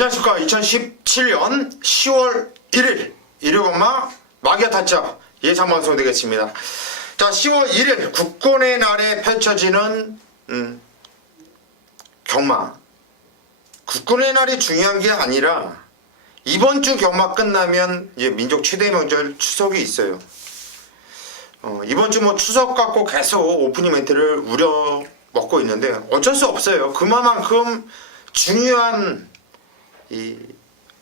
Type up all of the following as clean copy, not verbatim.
안녕하십니까. 2017년 10월 1일 일요건마 마기아 타짜 예상방송 되겠습니다. 자, 10월 1일 국군의 날에 펼쳐지는 경마. 국군의 날이 중요한 게 아니라 이번 주 경마 끝나면 이제 민족 최대 명절 추석이 있어요. 이번 주 뭐 추석 갖고 계속 오프닝 멘트를 우려 먹고 있는데 어쩔 수 없어요. 그만큼 중요한 이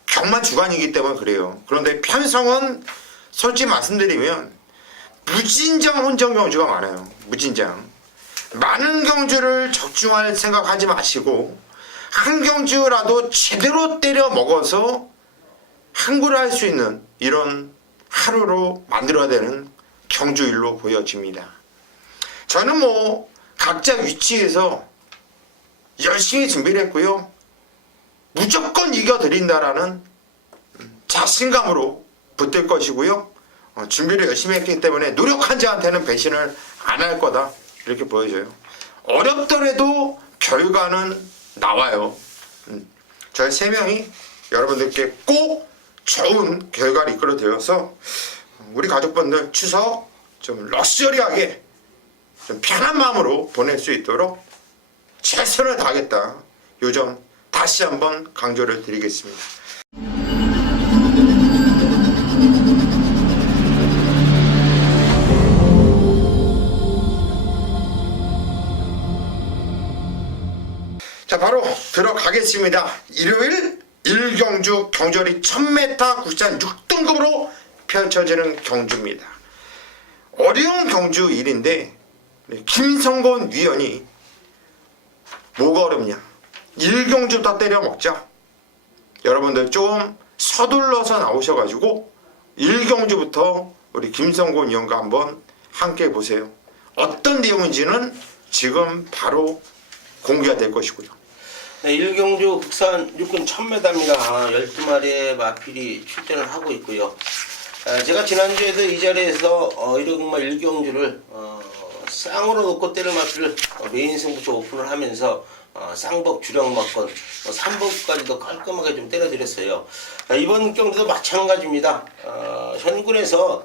경마 주간이기 때문에 그래요. 그런데 편성은 솔직히 말씀드리면 무진장 혼전 경주가 많아요. 무진장. 많은 경주를 적중할 생각하지 마시고 한 경주라도 제대로 때려 먹어서 항구를 할 수 있는 이런 하루로 만들어야 되는 경주일로 보여집니다. 저는 뭐 각자 위치에서 열심히 준비를 했고요. 무조건 이겨드린다라는 자신감으로 붙들 것이고요. 준비를 열심히 했기 때문에 노력한 자한테는 배신을 안 할 거다 이렇게 보여져요. 어렵더라도 결과는 나와요. 저희 세 명이 여러분들께 꼭 좋은 결과를 이끌어드려서 우리 가족분들 추석 좀 럭셔리하게 좀 편한 마음으로 보낼 수 있도록 최선을 다하겠다. 요점 다시 한번 강조를 드리겠습니다. 자, 바로 들어가겠습니다. 일요일 1경주 경절이 1000m 국산 6등급으로 펼쳐지는 경주입니다. 어려운 경주일인데 김성곤 위원이 뭐가 어렵냐? 1경주부터 때려 먹자. 여러분들 좀 서둘러서 나오셔가지고 1경주부터 우리 김성곤 위원과 한번 함께 보세요. 어떤 내용인지는 지금 바로 공개가 될 것이고요. 네, 1경주 국산 육군 1000m입니다. 12마리의 마필이 출전을 하고 있고요. 제가 지난주에도 이 자리에서 1경주를 쌍으로 놓고 때릴 마필을 메인 승부처 오픈을 하면서 쌍복 주력마건 3복까지도 깔끔하게 좀 때려드렸어요. 이번 경주도 마찬가지입니다. 현군에서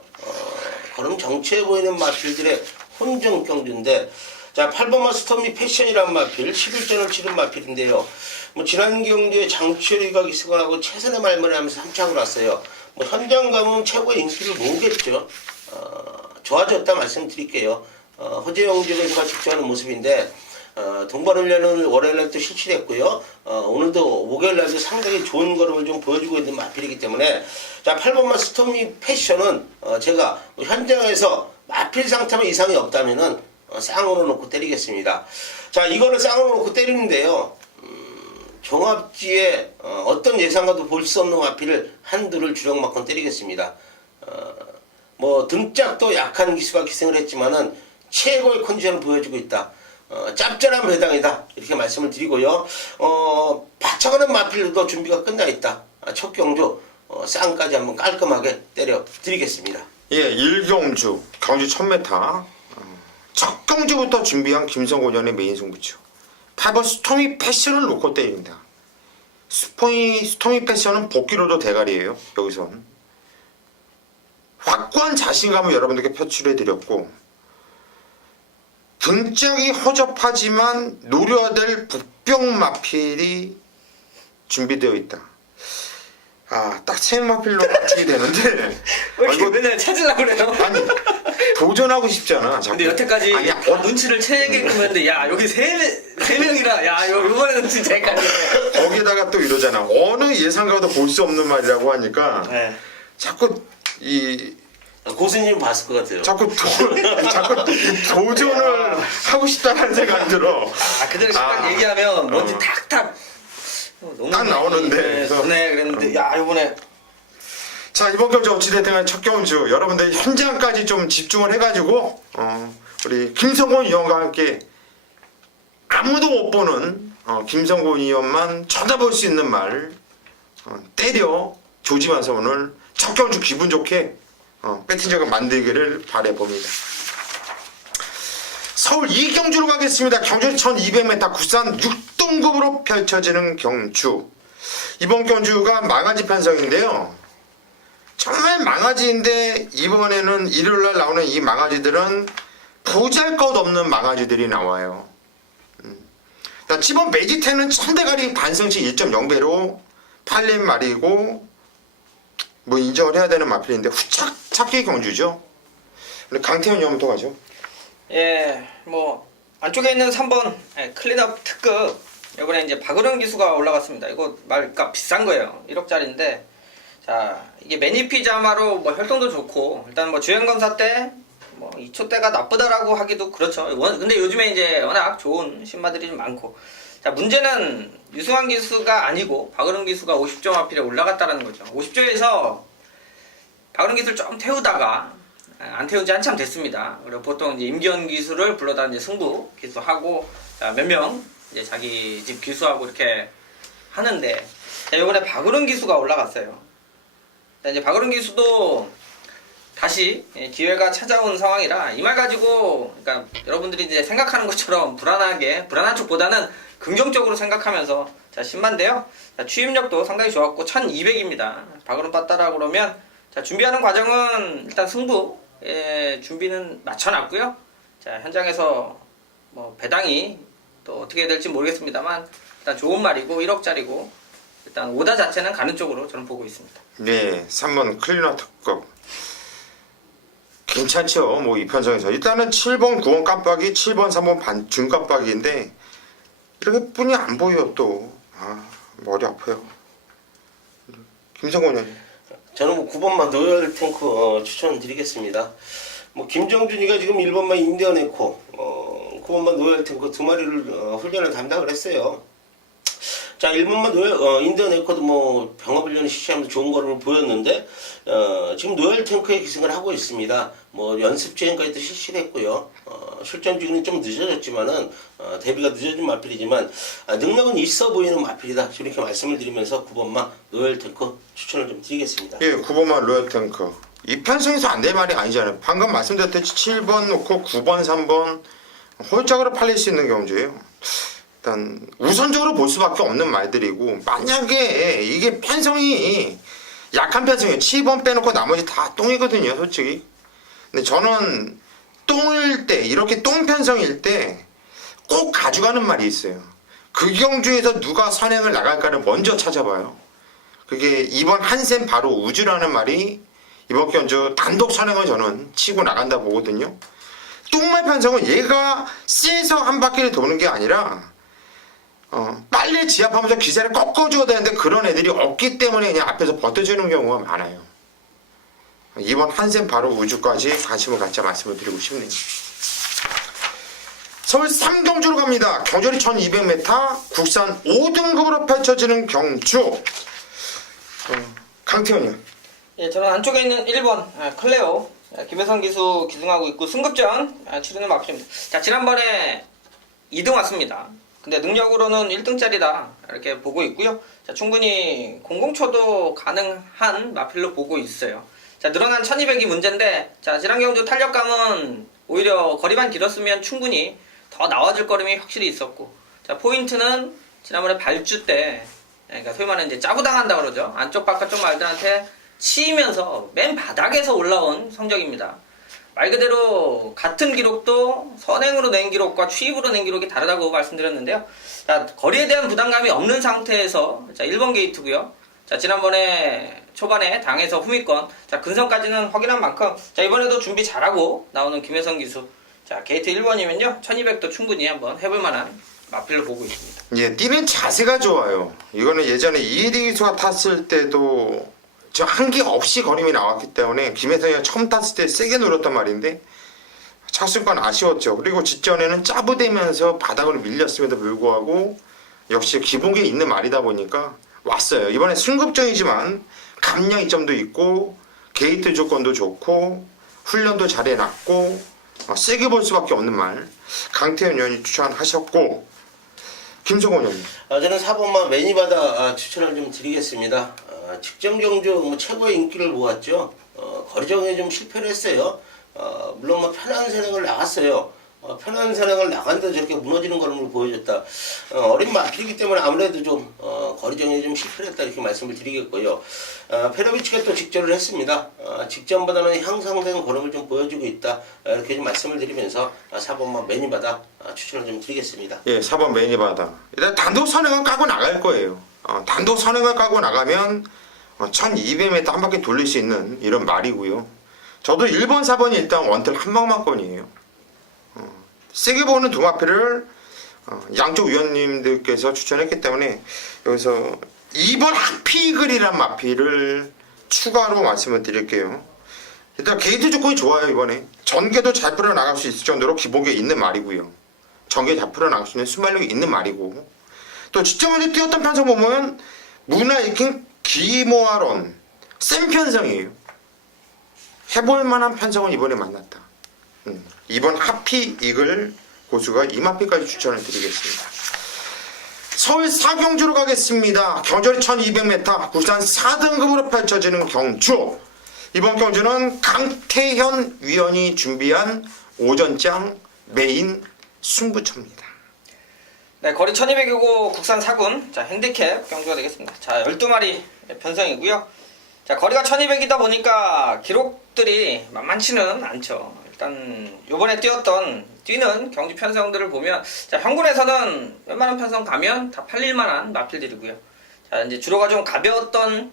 걸음 정치해 보이는 마필들의 혼종 경주인데, 자, 8번마 스토미 패션이란 마필 11전을 치른 마필인데요. 뭐 지난 경주에 장치열이가 기승하고 최선의 말문을 하면서 3착을 왔어요. 뭐 현장 가면 최고의 인기를 모으겠죠. 좋아졌다 말씀드릴게요. 허재영 지도자가 직전하는 모습인데, 동반훈련을 월요일날 또 실시했고요. 오늘도 목요일날도 상당히 좋은 걸음을 좀 보여주고 있는 마필이기 때문에, 자, 8번마 스토미 패션은 제가 현장에서 마필 상태만 이상이 없다면은 쌍으로 놓고 때리겠습니다. 자, 이거를 쌍으로 놓고 때리는데요. 종합지에 어떤 예상과도 볼 수 없는 마필을 한두를 주력만큼 때리겠습니다. 뭐 등짝도 약한 기수가 기승을 했지만은 최고의 컨디션을 보여주고 있다. 짭짤한 배당이다. 이렇게 말씀을 드리고요. 바쳐가는 마필도 준비가 끝나 있다. 첫 경주 쌍까지 한번 깔끔하게 때려 드리겠습니다. 예, 1경주 경주 1000m 첫 경주부터 준비한 김성곤 위원의 메인 승부처 8번 스토미 패션을 놓고 때립니다. 스토미 패션은 복귀로도 대가리예요. 여기선 확고한 자신감을 여러분들께 표출해드렸고, 등짝이 허접하지만 노려야 될 북병 마필이 준비되어 있다. 딱 세 마필로 맞추게 되는데 왜 이렇게 맨날 찾으려고 그래요? 아니, 도전하고 싶잖아. 자꾸. 근데 여태까지 아니야, 눈치를 채게끔 했는데, 야, 여기 세 명이라, 야, 이번에는 진짜 헷갈리네. 거기다가 또 이러잖아. 어느 예상과도 볼 수 없는 말이라고 하니까 네. 자꾸 고수님 봤을 것 같아요. 자꾸 도전을 하고 싶다는 생각이 들어. 그대로 딱 얘기하면 뭔지 탁탁 딱 나오는데. 네, 그랬는데, 야, 이번에. 자, 이번 경주 어찌됐든 간에 첫 경주 여러분들 현장까지 좀 집중을 해가지고 우리 김성곤 위원과 함께 아무도 못 보는 김성곤 위원만 쳐다볼 수 있는 말 때려 조지면서 오늘 첫 경주 기분 좋게 배팅적을 만들기를 바라봅니다. 서울 2경주로 가겠습니다. 경주 1200m 국산 6등급으로 펼쳐지는 경주. 이번 경주가 망아지 편성인데요. 정말 망아지인데 이번에는 일요일날 나오는 이 망아지들은 보잘것없는 망아지들이 나와요. 지번 매지태는 천대가리 반성치 1.0배로 팔린 말이고 뭐 인정을 해야 되는 마필인데 후착 찾기 경주죠. 강태현 형부터 가죠. 예, 뭐 안쪽에 있는 3번 클린업 특급 이번에 이제 박으령 기수가 올라갔습니다. 이거 말값 비싼 거예요. 1억짜리인데 자 이게 매니피자마로 뭐 혈통도 좋고 일단 뭐 주행 검사 때 뭐 2초대가 나쁘다라고 하기도 그렇죠. 근데 요즘에 이제 워낙 좋은 신마들이 좀 많고 자 문제는 유승환 기수가 아니고 박으령 기수가 50조 마필에 올라갔다라는 거죠. 50조에서 박으령 기수를 좀 태우다가 안 태운 지 한참 됐습니다. 그리고 보통 이제 임기현 기수를 불러다 이제 승부 기수하고 몇 명 이제 자기 집 기수하고 이렇게 하는데 자, 이번에 박으령 기수가 올라갔어요. 자, 이제 박으령 기수도 다시 기회가 찾아온 상황이라 이 말 가지고 그러니까 여러분들이 이제 생각하는 것처럼 불안한 쪽보다는 긍정적으로 생각하면서 자 10만대요. 자, 취임력도 상당히 좋았고 1200입니다. 박으령 빠따라 그러면 자 준비하는 과정은 일단 승부 준비는 맞춰놨고요. 자 현장에서 뭐 배당이 또 어떻게 될지 모르겠습니다만 일단 좋은 말이고 1억짜리고 일단 오다 자체는 가는 쪽으로 저는 보고 있습니다. 네, 3번 클리너 특급 괜찮죠. 뭐 이 편성에서 일단은 7번 9번 깜빡이 7번 3번 반 중 깜빡이인데 이렇게 뿐이 안 보여 또. 아 머리 아파요. 김성곤 의원님. 저는 뭐 9번만 노열 탱크 추천드리겠습니다. 뭐 김정준이가 지금 1번만 인디언 에코, 9번만 노열 탱크 두 마리를 훈련을 담당을 했어요. 자 1번만 인디언 에코도 뭐 병합훈련을 실시하면서 좋은 거를 보였는데 지금 노열 탱크에 기승을 하고 있습니다. 뭐 연습 주행까지도 실시를 했고요. 출전 주기는 좀 늦어졌지만은 대비가 늦어진 마필이지만 능력은 있어 보이는 마필이다. 이렇게 말씀을 드리면서 9번만 노열 탱크 추천을 좀 드리겠습니다. 예, 9번만 로열 탱크. 이 편성에서 안 될 말이 아니잖아요. 방금 말씀드렸듯이 7번 놓고 9번 3번 홀짝으로 팔릴 수 있는 경주예요. 일단 우선적으로 볼 수밖에 없는 말들이고 만약에 이게 편성이 약한 편성이에요. 7번 빼놓고 나머지 다 똥이거든요. 솔직히. 근데 저는 똥일 때 이렇게 똥 편성일 때 꼭 가져가는 말이 있어요. 그 경주에서 누가 선행을 나갈까를 먼저 찾아봐요. 그게 이번 한샘 바로 우주라는 말이 이번 경주 단독 선행을 저는 치고 나간다 보거든요. 똥말 편성은 얘가 쎄서 한 바퀴를 도는 게 아니라 빨리 지압하면서 기세를 꺾어줘야 되는데 그런 애들이 없기 때문에 그냥 앞에서 버텨주는 경우가 많아요. 이번 한샘 바로 우주까지 관심을 갖자 말씀을 드리고 싶네요. 서울 3경주로 갑니다. 경주리 1200m 국산 5등급으로 펼쳐지는 경주. 강태훈이요. 예, 저는 안쪽에 있는 1번 클레오 김혜성 기수 기승하고 있고 승급전 치르는 마필입니다. 자 지난번에 2등 왔습니다. 근데 능력으로는 1등짜리다 이렇게 보고 있고요. 자 충분히 공공초도 가능한 마필로 보고 있어요. 자 늘어난 1200이 문제인데 자 지난 경주 탄력감은 오히려 거리만 길었으면 충분히 더 나와줄 거림이 확실히 있었고 자 포인트는 지난번에 발주 때 그러니까 소위 말하는 이제 짜부당한다 그러죠. 안쪽 바깥쪽 말들한테 치이면서 맨 바닥에서 올라온 성적입니다. 말 그대로 같은 기록도 선행으로 낸 기록과 추입으로 낸 기록이 다르다고 말씀드렸는데요. 자, 거리에 대한 부담감이 없는 상태에서 자, 1번 게이트고요. 자, 지난번에 초반에 당에서 후미권 자, 근성까지는 확인한 만큼 자, 이번에도 준비 잘하고 나오는 김혜성 기수. 자, 게이트 1번이면요. 1200도 충분히 한번 해볼 만한 마필로 보고 있습니다. 예, 뛰는 자세가 좋아요. 이거는 예전에 이혜리 기수가 탔을 때도 저 한계 없이 거림이 나왔기 때문에 김혜성이가 처음 탔을 때 세게 눌렀단 말인데 착수권 아쉬웠죠. 그리고 직전에는 짜부대면서 바닥으로 밀렸음에도 불구하고 역시 기본기에 있는 말이다 보니까 왔어요. 이번에 승급전이지만 감량 이점도 있고 게이트 조건도 좋고 훈련도 잘 해놨고 세게 볼 수밖에 없는 말 강태현 의원이 추천하셨고 김성곤 의원님. 저는 4번만 매니바다 추천을 좀 드리겠습니다. 직전 경주 뭐 최고의 인기를 모았죠. 거리 정에 좀 실패를 했어요. 물론 뭐 편한 세력을 나갔어요. 편한 사냥을 나간다 저렇게 무너지는 걸음을 보여줬다. 어린 마필이기 때문에 아무래도 좀 거리 정리에 좀 실패했다 이렇게 말씀을 드리겠고요. 페로비치가 또 직전을 했습니다. 직전보다는 향상된 걸음을 좀 보여주고 있다 이렇게 좀 말씀을 드리면서 4번만 매니바다 추천을 좀 드리겠습니다. 예, 4번 매니바다. 일단 단독 선행을 까고 나갈 거예요. 단독 선행을 까고 나가면 1200m 한 바퀴 돌릴 수 있는 이런 말이고요. 저도 1번, 4번이 일단 원틀 한 방만권이에요. 세게 보는 두 마필을 양쪽 위원님들께서 추천했기 때문에 여기서 2번 하피글이란 마필을 추가로 말씀을 드릴게요. 일단 게이트 조건이 좋아요. 이번에 전개도 잘 풀어나갈 수 있을 정도로 기복에 있는 말이고요. 전개 잘 풀어나갈 수 있는 순발력이 있는 말이고, 또 직전에 뛰었던 편성 보면 문화 이킹 기모아론 센 편성이에요. 해볼 만한 편성은 이번에 만났다. 2번 하피 이글 고수가 이마피까지 추천을 드리겠습니다. 서울 사경주로 가겠습니다. 경주리 1200m 부산 4등급으로 펼쳐지는 경주. 이번 경주는 강태현 위원이 준비한 오전장 메인 승부처입니다. 네, 거리 1200이고 국산 4군. 자, 핸디캡 경주가 되겠습니다. 자, 12마리 편성이고요. 자, 거리가 1200이다 보니까 기록들이 만만치는 않죠. 일단 요번에 뛰는 경주 편성들을 보면, 자, 현군에서는 웬만한 편성 가면 다 팔릴만한 마필들이고요. 자, 이제 주로가 좀 가벼웠던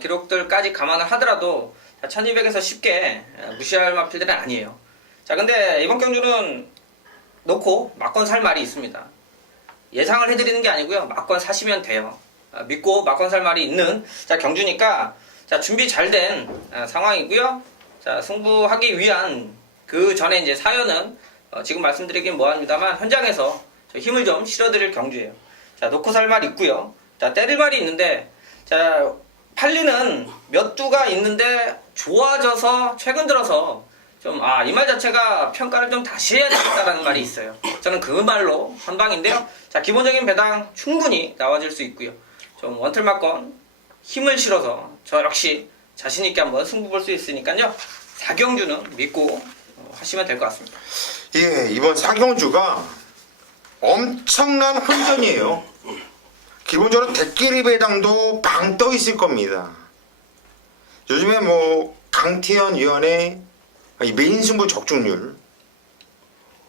기록들까지 감안을 하더라도 1200에서 쉽게 무시할 마필들은 아니에요. 자, 근데 이번 경주는 놓고 막권 살 말이 있습니다. 예상을 해드리는 게 아니고요. 막권 사시면 돼요. 믿고 막권 살 말이 있는 경주니까, 자, 준비 잘 된 상황이고요. 자, 승부하기 위한 그 전에 이제 사연은 지금 말씀드리긴 뭐합니다만 현장에서 힘을 좀 실어드릴 경주예요. 자, 놓고 살 말 있고요. 자, 때릴 말이 있는데, 자, 팔리는 몇 두가 있는데 좋아져서 최근 들어서 좀 이 말 자체가 평가를 좀 다시 해야 되겠다라는 말이 있어요. 저는 그 말로 선방인데요. 자, 기본적인 배당 충분히 나와줄 수 있고요. 좀 원틀 막건 힘을 실어서 저 역시 자신 있게 한번 승부 볼 수 있으니까요. 사경주는 믿고 하시면 될 것 같습니다. 예, 이번 사경주가 엄청난 혼전이에요. 기본적으로 대끼리 배당도 방 떠 있을 겁니다. 요즘에 뭐 강태현 위원의 이 메인 승부 적중률,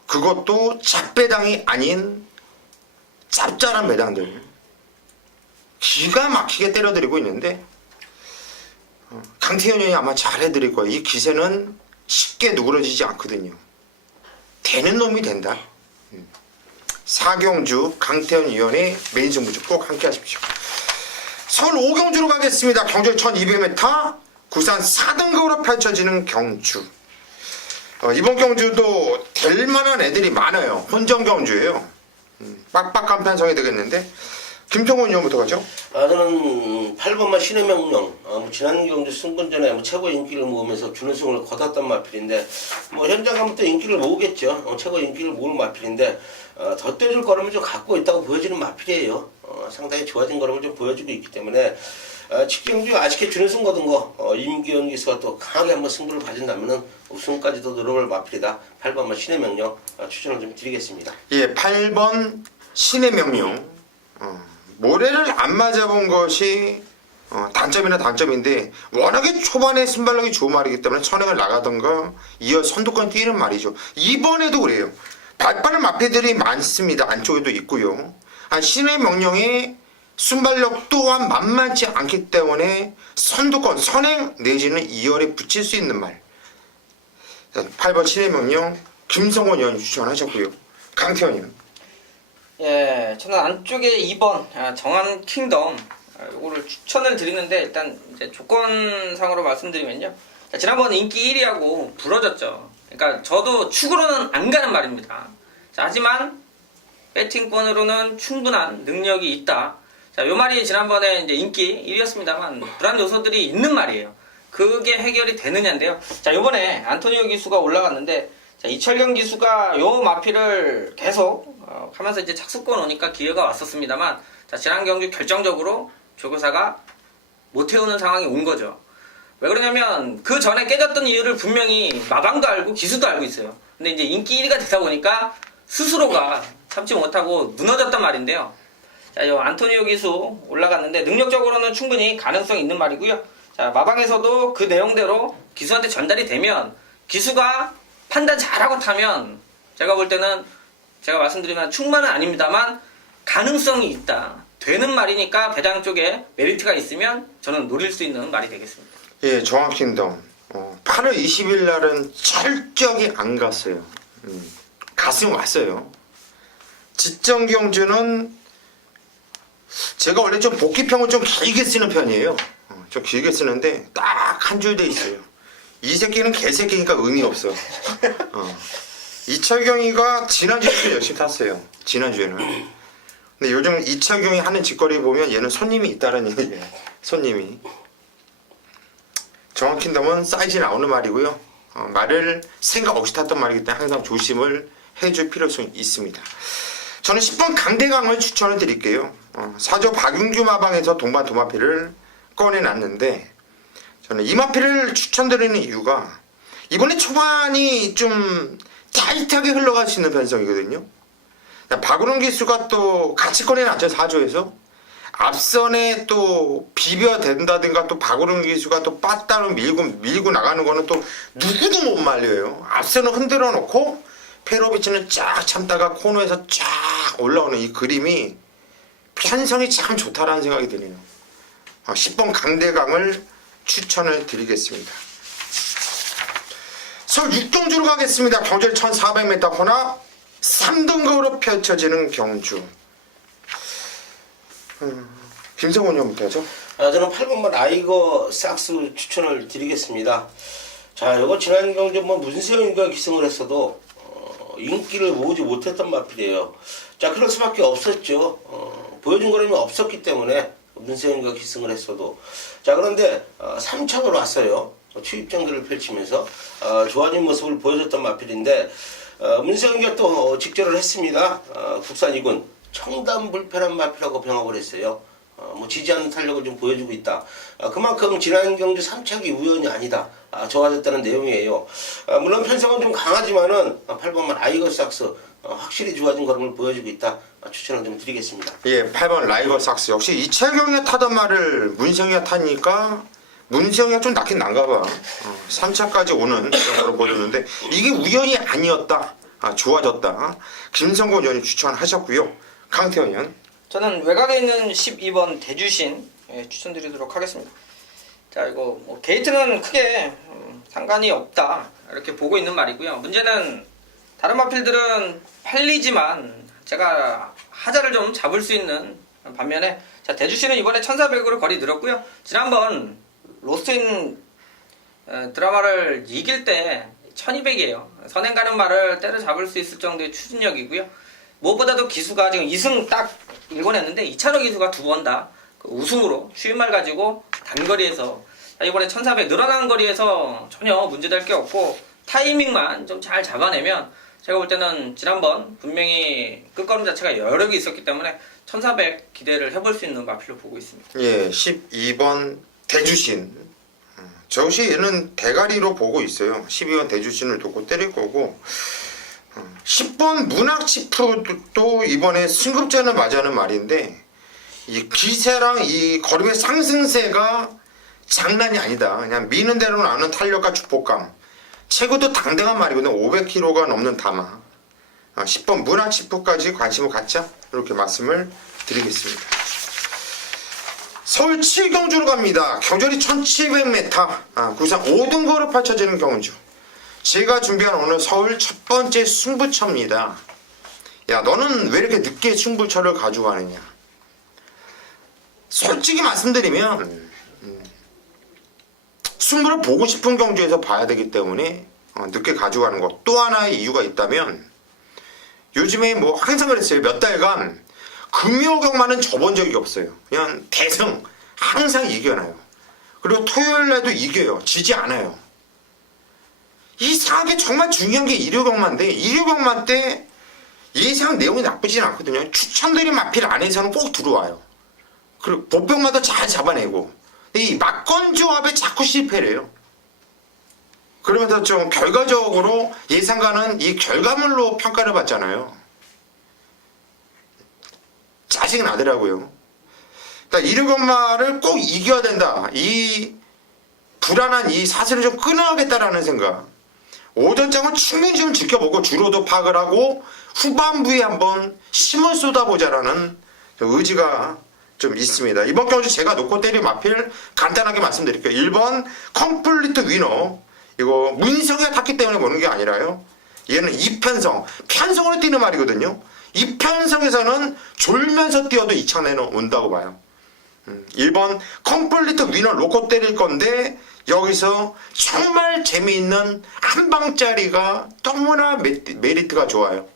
그것도 잡배당이 아닌 짭짤한 배당들 기가 막히게 때려드리고 있는데, 강태현 위원이 아마 잘해드릴 거예요. 이 기세는 쉽게 누그러지지 않거든요. 되는 놈이 된다. 사경주 강태현 위원의 메인 승부주 꼭 함께 하십시오. 서울 5경주로 가겠습니다. 경주 1200m 구산 4등급으로 펼쳐지는 경주. 이번 경주도 될 만한 애들이 많아요. 혼전 경주예요. 빡빡한 편성이 되겠는데, 김성원 의원부터 가죠. 저는 8번만 신의 명령. 지난 경주 승분전에 최고 인기를 모으면서 준우승을 거뒀던 마필인데, 현장 가면 또 인기를 모으겠죠. 최고 인기를 모으는 마필인데, 더 떼줄 걸음을 좀 갖고 있다고 보여지는 마필이에요. 상당히 좋아진 걸음을 좀 보여주고 있기 때문에, 직경주 아쉽게 준우승 거둔 거, 임기현 기수가 또 강하게 한번 승부를 봐준다면은 우승까지도 늘어올 마필이다. 8번만 신의 명령 추천을 좀 드리겠습니다. 예, 8번 신의 명령. 모래를 안 맞아본 것이 단점이나 단점인데, 워낙에 초반에 순발력이 좋은 말이기 때문에 선행을 나가던가 이어 선두권 뛰는 말이죠. 이번에도 그래요. 발빠른 마필들이 많습니다. 안쪽에도 있고요. 신의 명령에 순발력 또한 만만치 않기 때문에 선두권, 선행 내지는 2열에 붙일 수 있는 말. 8번 신의 명령 김성원 의원이 추천하셨고요. 강태현 의원. 예, 저는 안쪽에 2번 정한 킹덤 이거를 추천을 드리는데, 일단 이제 조건상으로 말씀드리면요. 자, 지난번 인기 1위하고 부러졌죠. 그러니까 저도 축으로는 안 가는 말입니다. 자, 하지만 배팅권으로는 충분한 능력이 있다. 자, 요 말이 지난번에 이제 인기 1위였습니다만 불안 요소들이 있는 말이에요. 그게 해결이 되느냐인데요. 자, 요번에 안토니오 기수가 올라갔는데, 자, 이철경 기수가 요 마피를 계속 하면서 이제 착수권 오니까 기회가 왔었습니다만, 자, 지난 경주 결정적으로 조교사가 못 태우는 상황이 온 거죠. 왜 그러냐면 그 전에 깨졌던 이유를 분명히 마방도 알고 기수도 알고 있어요. 근데 이제 인기 1위가 되다 보니까 스스로가 참지 못하고 무너졌단 말인데요. 자, 이 안토니오 기수 올라갔는데 능력적으로는 충분히 가능성이 있는 말이고요. 자, 마방에서도 그 내용대로 기수한테 전달이 되면 기수가 판단 잘하고 타면 제가 볼 때는 제가 말씀드리면 충만은 아닙니다만 가능성이 있다. 되는 말이니까 배당 쪽에 메리트가 있으면 저는 노릴 수 있는 말이 되겠습니다. 예, 정확킹덤. 8월 20일 날은 철저하게 안 갔어요. 갔으면 왔어요. 지정경주는 제가 원래 좀 복귀평을 좀 길게 쓰는 편이에요. 좀 길게 쓰는데 딱 한 줄 돼 있어요. 이 새끼는 개새끼니까 의미 없어. 이철경이가 지난주에도 열심히 탔어요. 지난주에는. 근데 요즘 이철경이 하는 짓거리 보면 얘는 손님이 있다는 얘기예요. 손님이. 정확힌다면 사이즈 나오는 말이고요. 말을 생각 없이 탔던 말이기 때문에 항상 조심을 해줄 필요성이 있습니다. 저는 10번 강대강을 추천을 드릴게요. 사조 박윤규 마방에서 동반 도마피를 꺼내놨는데 저는 이 마피를 추천드리는 이유가 이번에 초반이 좀 타이트하게 흘러갈 수 있는 편성이거든요. 박은홍 기수가 또 같이 꺼내놨죠. 4조에서 앞선에 또 비벼댄다든가 또 박은홍 기수가 또 빠따로 밀고 나가는 거는 또 누구도 못 말려요. 앞선을 흔들어 놓고 페로비치는 쫙 참다가 코너에서 쫙 올라오는 이 그림이 편성이 참 좋다라는 생각이 드네요. 10번 강대강을 추천을 드리겠습니다. 서울 6경주로 가겠습니다. 경주를 1400m 혼합 3등급으로 펼쳐지는 경주. 김성훈 형부터 하죠. 저는 8번만 라이거 삭스 추천을 드리겠습니다. 자, 이거 지난 경주 뭐 문세윤과 기승을 했어도 인기를 모으지 못했던 마필이에요. 자, 그럴 수밖에 없었죠. 보여준 거름이 없었기 때문에 문세윤과 기승을 했어도. 자, 그런데 3차로 왔어요. 추입장들을 펼치면서 좋아진 모습을 보여줬던 마필인데 문세윤과 또 직전을 했습니다. 국산 2군 청담불패란 마필하고 병합을 했어요. 뭐 지지 않는 탄력을 좀 보여주고 있다. 그만큼 지난 경주 3차기 우연이 아니다. 좋아졌다는 내용이에요. 물론 편성은 좀 강하지만은 8번만 아이거 삭스 확실히 좋아진 걸음을 보여주고 있다. 추천을 좀 드리겠습니다. 예, 8번 라이거 삭스 역시 이철경이 타던 말을 문성이가 타니까 문성이가 좀 낫긴 난가 봐. 3차까지 오는 그런 거로 보여줬는데 이게 우연이 아니었다. 좋아졌다. 김성곤 의원님 추천하셨고요. 강태원 의원. 저는 외곽에 있는 12번 대주신 추천드리도록 하겠습니다. 자, 이거 뭐 게이트는 크게 상관이 없다 이렇게 보고 있는 말이고요. 문제는 다른 마필들은 팔리지만 제가 하자를 좀 잡을 수 있는 반면에 자, 대주신은 이번에 1400으로 거리 늘었고요. 지난번 로스트인 드라마를 이길 때 1200이에요. 선행 가는 말을 때려잡을 수 있을 정도의 추진력이고요. 무엇보다도 기수가 지금 2승 딱 일궈냈는데 2차로 기수가 2번 다 우승으로 쉬운 말 가지고 단거리에서 이번에 1400 늘어나는 거리에서 전혀 문제될 게 없고 타이밍만 좀 잘 잡아내면 제가 볼 때는 지난번 분명히 끝걸음 자체가 여력이 있었기 때문에 1400 기대를 해볼 수 있는 마필로 보고 있습니다. 예, 12번 대주신. 저 역시 얘는 대가리로 보고 있어요. 12번 대주신을 놓고 때릴 거고 10번 문학치프도 이번에 승급전을 맞이하는 말인데 이 기세랑 이 걸음의 상승세가 장난이 아니다. 그냥 미는 대로 나오는 탄력과 축복감. 최고도 당당한 말이거든요. 500kg가 넘는 담화. 10번 문학치프까지 관심을 갖자. 이렇게 말씀을 드리겠습니다. 서울 7경주로 갑니다. 경절이 1700m. 구상 5등급으로 펼쳐지는 경주. 제가 준비한 오늘 서울 첫 번째 승부처입니다. 야, 너는 왜 이렇게 늦게 승부처를 가져가느냐. 솔직히 말씀드리면 승부를 보고 싶은 경주에서 봐야 되기 때문에 늦게 가져가는 것. 또 하나의 이유가 있다면 요즘에 뭐 항상 그랬어요. 몇 달간 금요경만은 져본 적이 없어요. 그냥 대승 항상 이겨놔요. 그리고 토요일날도 이겨요. 지지 않아요. 이 사업이 정말 중요한 게 일요경마인데 일요경마 때 예상 내용이 나쁘진 않거든요. 추천드린 마필 안에서는 꼭 들어와요. 그리고 보병마다 잘 잡아내고 근데 이 막건 조합에 자꾸 실패를 해요. 그러면서 좀 결과적으로 예상과는 이 결과물로 평가를 받잖아요. 짜증이 나더라고요. 그러니까 이르건마를 꼭 이겨야 된다. 이 불안한 이 사슬을 좀 끊어야겠다라는 생각. 오전장은 충분히 좀 지켜보고 주로도 파악을 하고 후반부에 한번 힘을 쏟아보자라는 의지가 좀 있습니다. 이번 경주 제가 놓고 때릴 마필 간단하게 말씀드릴게요. 1번 컴플리트 위너. 이거 문성이가 탔기 때문에 보는 게 아니라요. 얘는 이편성, 편성으로 뛰는 말이거든요. 이편성에서는 졸면서 뛰어도 이 차내는 온다고 봐요. 1번 컴플리트 위너 놓고 때릴 건데 여기서 정말 재미있는 한 방짜리가 너무나 메리트가 좋아요.